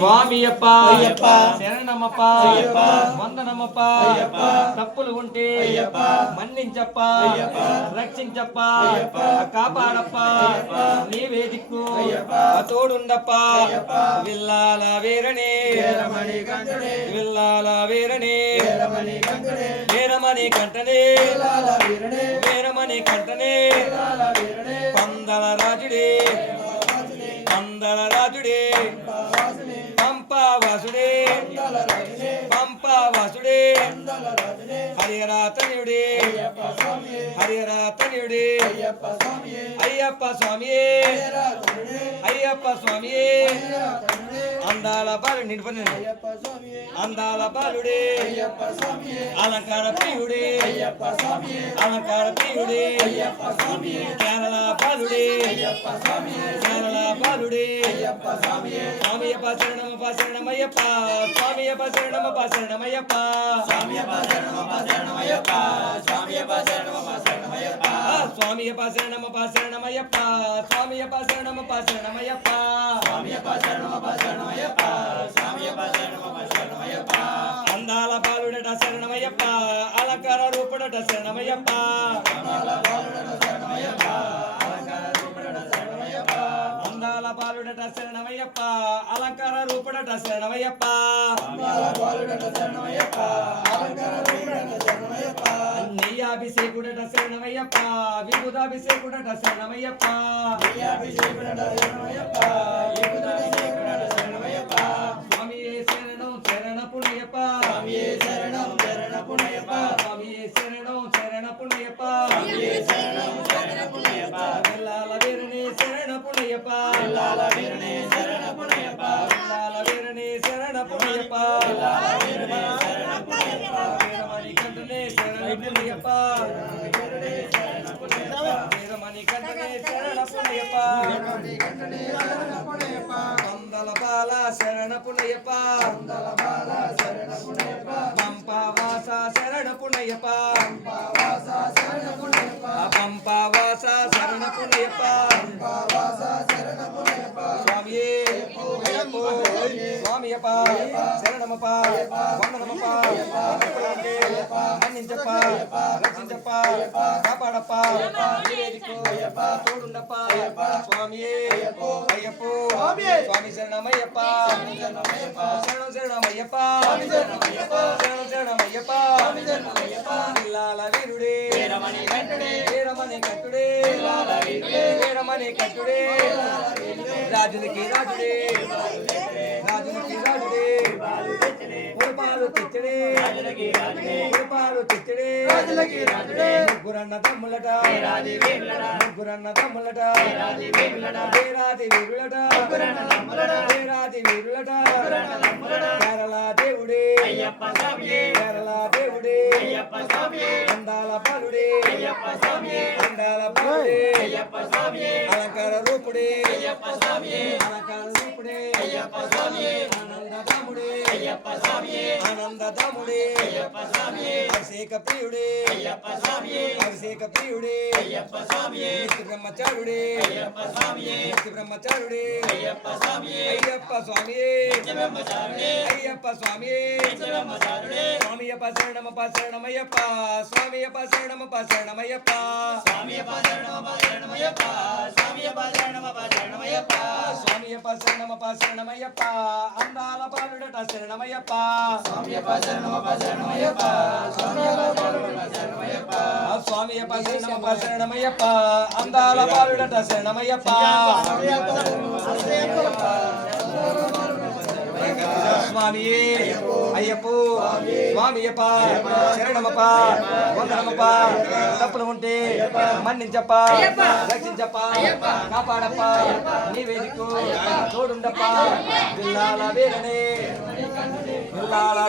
స్వామియప్ప శరణమప్ప వందనమప్ప తప్పులు ఉంటే మన్నించప్ప రక్షించప్ప కాపాడప్ప నీవే దిక్కు తోడుండప్ప విల్లాల వీరనే విల్లాల వీరనే వీరమణి కంటనే వీరమణి కంటనే పందల రాజుడే పందల రాజుడే పంపావాసుడే పంపావాసుడే హరిహరాతనుడే హరిహరాతనుడే అయ్యప్ప స్వామియే అయ్యప్ప స్వామియే అందాల బాలు నిండిపోయి అందాల బాలుడే అలంకార ప్రియుడే అలంకార ప్రియుడే కేరళ బాలుడే కేరళ బాలుడే స్వామియప్ప శరణమప్ప శరణమయ్యప్ప స్వామియప్ప శరణమప్ప శరణమయ్యప్ప స్వామియప్ప శరణమప్ప శరణమయ్యప్ప స్వామియప్ప శరణమప్ప శరణమయ్యప్ప స్వామియప్ప శరణమప్ప శరణమయ్యప్ప స్వామియప్ప శరణమప్ప శరణమయ్యప్ప స్వామియప్ప శరణమప్ప శరణమయ్యప్ప స్వామియప్ప శరణమప్ప శరణమయ్యప్ప అందాల బాలుడట శరణమయ్యప్ప అలంకార రూపుడట శరణమయ్యప్ప అందాల బాలుడట శరణమయ్యప్ప అలంకార రూపుడట శరణమయ్యప్ప అందాల బాలుడట శరణమయ్యప్ప అలంకార రూపుడట శరణమయ్యప్ప అందాల బాలుడట శరణమయ్యప్ప అలంకార రూపుడట శరణమయ్యప్ప నెయ్యాభిషేకుడట శరణమయ్యప్ప విభూదాభిషేకుడట శరణమయ్యప్ప నెయ్యాభిషేకుడట శరణమయ్యప్ప విభూదాభిషేకుడట శరణమయ్యప్ప స్వామియే శరణం శరణ పుణ్యప్ప స్వామియే శరణం శరణ పుణ్యప్ప స్వామియే శరణం శరణ పుణ్యప్ప స్వామియే శరణం శరణ పుణ్యప్ప విల్లాల వీరనే శరణ పుణ్యప్ప విల్లాల వీరనే శరణ పుణ్యప్ప విల్లాల వీరనే శరణ పుణ్యప్ప విల్లాల వీరనే శరణ పుణ్యప్ప వీరమణి కంటనే శరణ పుణ్యప్ప వీరమణి శరణ పుణ్యప్ప వీరమణి కంటనే శరణ పుణ్యప్ప వీరమణి కంటనే శరణ పుణ్యప్ప వందల బాల శరణ పుణ్యప్ప వందల బాల శరణ పుణ్యప్ప పంపవాస శరణ పుణ్యప్ప పంపవాస శరణ పుణ్యప్ప పంపవాస శరణ పుణ్యప్ప పంపవాస శరణ పుణ్యప్ప స్వామియే అయ్యప్ప స్వామియప్ప శరణమప్ప వందనమప్ప మన్నించప్ప రక్షించప్ప కాపాడప్ప తోడుండప్ప స్వామియే అయ్యప్ప స్వామి శరణమయ్యప్ప శరణం శరణమయ్యప్ప శరణం శరణమయ్యప్ప పిల్లాల వీరుడే వీరమణి కంటుడే వీరమణి కంటుడే రాజులకి రాజుడే రాజులకి రాజుడే పురపాలు తెచ్చడే పురపాలు తెచ్చడే ముగ్గురన్న తమ్ములట ముగ్గురన్న తమ్ములట వేరాది వీరులట వేరాది వీరులట కేరళ దేవుడే కేరళ దేవుడే అందాల బాలుడే అందాల బాలుడే అలంకార రూపుడే అలంకార రూపుడే ఆనందదాముడే ఆనందదాముడే అభిషేక ప్రియుడే అభిషేక ప్రియుడే నిత్య బ్రహ్మచారుడే నిత్య బ్రహ్మచారుడే అయ్యప్ప స్వామియే అయ్యప్ప స్వామియే స్వామియప్ప శరణమప్ప శరణమయ్యప్ప స్వామియప్ప శరణమప్ప శరణమయ్యప్ప స్వామియప్ప శరణమప్ప శరణమయ్యప్ప స్వామియప్ప శరణమప్ప శరణమయ్యప్ప స్వామియప్ప శరణమప్ప శరణమయ్యప్ప అందాల బాలుడట శరణమయ్యప్ప స్వామియప్ప శరణమప్ప శరణమయ్యప్ప స్వామియప్ప శరణమప్ప శరణమయ్యప్ప అందాల బాలుడట శరణమయ్యప్ప స్వామియే అయ్యప్ప స్వామియప్ప శరణమప్ప వందనమప్ప తప్పులు ఉంటే మన్నించప్ప రక్షించప్ప కాపాడప్ప నీవే దిక్కు తోడుండప్ప విల్లాల వీరనే విల్లాల